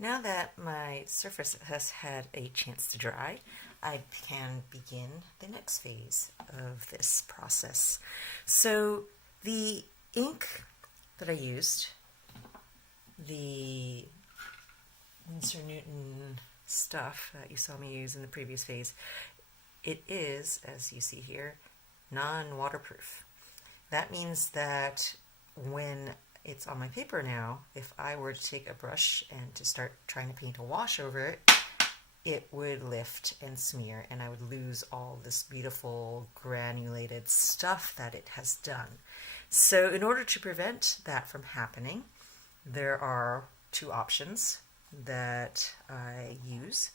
Now that my surface has had a chance to dry, I can begin the next phase of this process. So the ink that I used, the Winsor Newton stuff that you saw me use in the previous phase, it is, as you see here, non-waterproof. That means that when it's on my paper now, if I were to take a brush and to start trying to paint a wash over it, it would lift and smear and I would lose all this beautiful granulated stuff that it has done. So in order to prevent that from happening, there are two options that I use.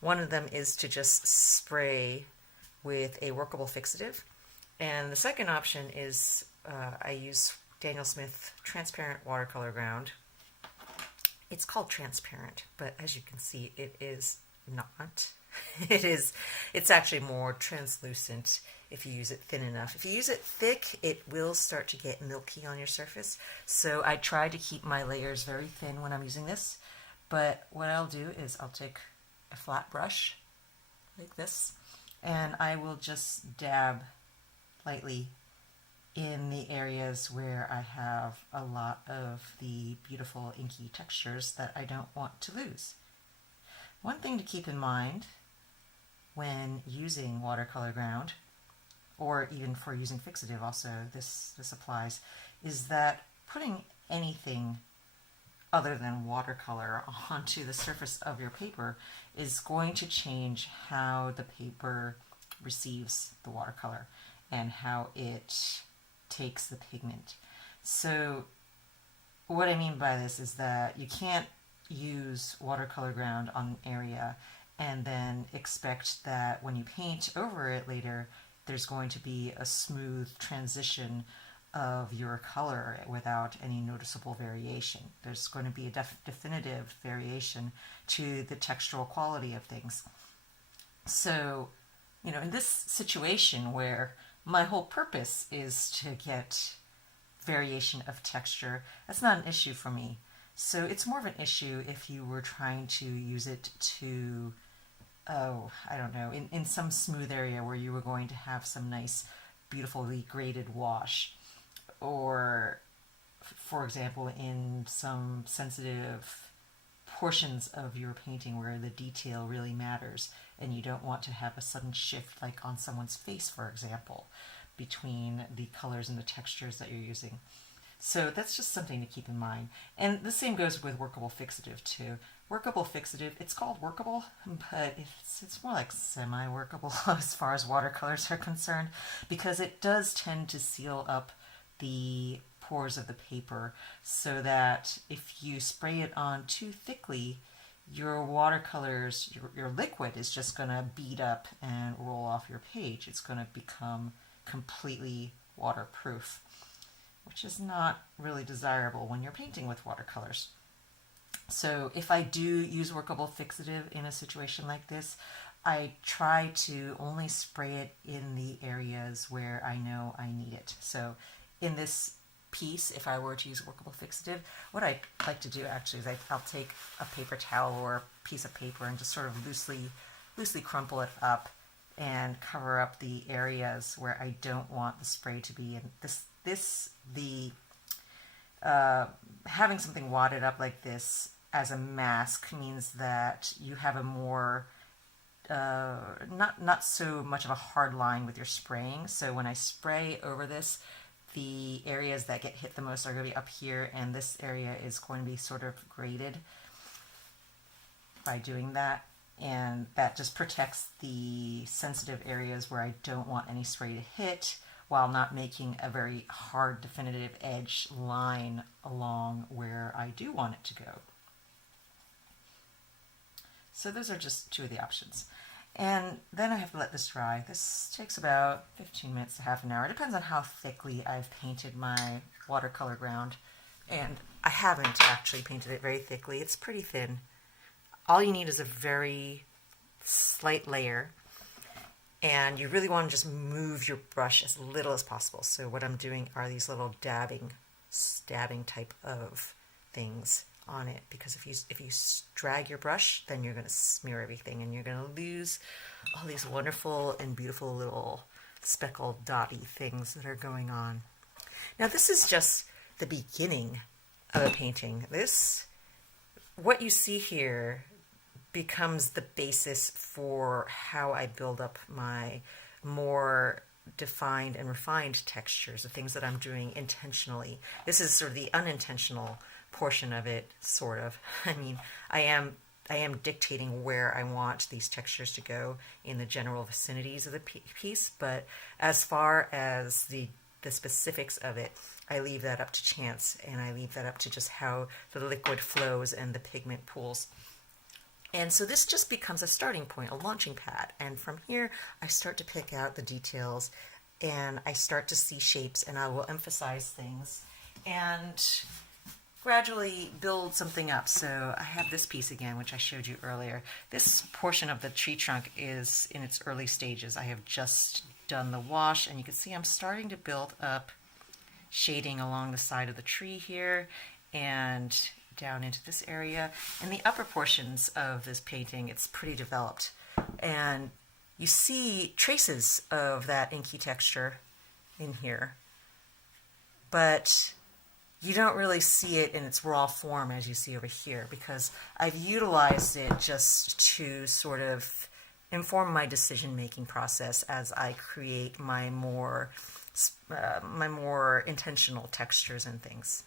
One of them is to just spray with a workable fixative, and the second option is I use Daniel Smith transparent watercolor ground. It's called transparent, but as you can see, it is not. It's actually more translucent if you use it thin enough. If you use it thick, it will start to get milky on your surface. So I try to keep my layers very thin when I'm using this. But what I'll do is I'll take a flat brush like this, and I will just dab lightly in the areas where I have a lot of the beautiful inky textures that I don't want to lose. One thing to keep in mind when using watercolor ground, or even for using fixative also, this applies, is that putting anything other than watercolor onto the surface of your paper is going to change how the paper receives the watercolor and how it takes the pigment. So what I mean by this is that you can't use watercolor ground on an area and then expect that when you paint over it later, there's going to be a smooth transition of your color without any noticeable variation. There's going to be a definitive variation to the textural quality of things. So, in this situation where my whole purpose is to get variation of texture, that's not an issue for me. So it's more of an issue if you were trying to use it to, I don't know, in some smooth area where you were going to have some nice, beautifully graded wash. Or, for example, in some sensitive portions of your painting where the detail really matters and you don't want to have a sudden shift, like on someone's face, for example, between the colors and the textures that you're using. So that's just something to keep in mind. And the same goes with workable fixative too. Workable fixative, it's called workable, but it's more like semi-workable as far as watercolors are concerned, because it does tend to seal up the pores of the paper so that if you spray it on too thickly, your watercolors, your liquid is just going to bead up and roll off your page. It's going to become completely waterproof, which is not really desirable when you're painting with watercolors. So if I do use workable fixative in a situation like this, I try to only spray it in the areas where I know I need it. So in this piece, if I were to use workable fixative, what I like to do actually is I'll take a paper towel or a piece of paper and just sort of loosely crumple it up and cover up the areas where I don't want the spray to be. And having something wadded up like this as a mask means that you have a more not so much of a hard line with your spraying. So when I spray over this, the areas that get hit the most are going to be up here, and this area is going to be sort of graded by doing that. And that just protects the sensitive areas where I don't want any spray to hit, while not making a very hard definitive edge line along where I do want it to go. So those are just two of the options. And then I have to let this dry. This takes about 15 minutes to half an hour. It depends on how thickly I've painted my watercolor ground. And I haven't actually painted it very thickly. It's pretty thin. All you need is a very slight layer. And you really want to just move your brush as little as possible. So what I'm doing are these little stabbing type of things on it, because if you drag your brush, then you're going to smear everything and you're going to lose all these wonderful and beautiful little speckled dotty things that are going on. Now this is just the beginning of a painting. What you see here becomes the basis for how I build up my more defined and refined textures, the things that I'm doing intentionally. This is sort of the unintentional portion of it, sort of. I mean, I am dictating where I want these textures to go in the general vicinities of the piece, but as far as the specifics of it, I leave that up to chance, and I leave that up to just how the liquid flows and the pigment pools. And so this just becomes a starting point, a launching pad. And from here, I start to pick out the details, and I start to see shapes, and I will emphasize things and gradually build something up. So I have this piece again, which I showed you earlier. This portion of the tree trunk is in its early stages. I have just done the wash, and you can see I'm starting to build up shading along the side of the tree here and down into this area. In the upper portions of this painting, it's pretty developed, and you see traces of that inky texture in here, but you don't really see it in its raw form as you see over here, because I've utilized it just to sort of inform my decision-making process as I create my more intentional textures and things.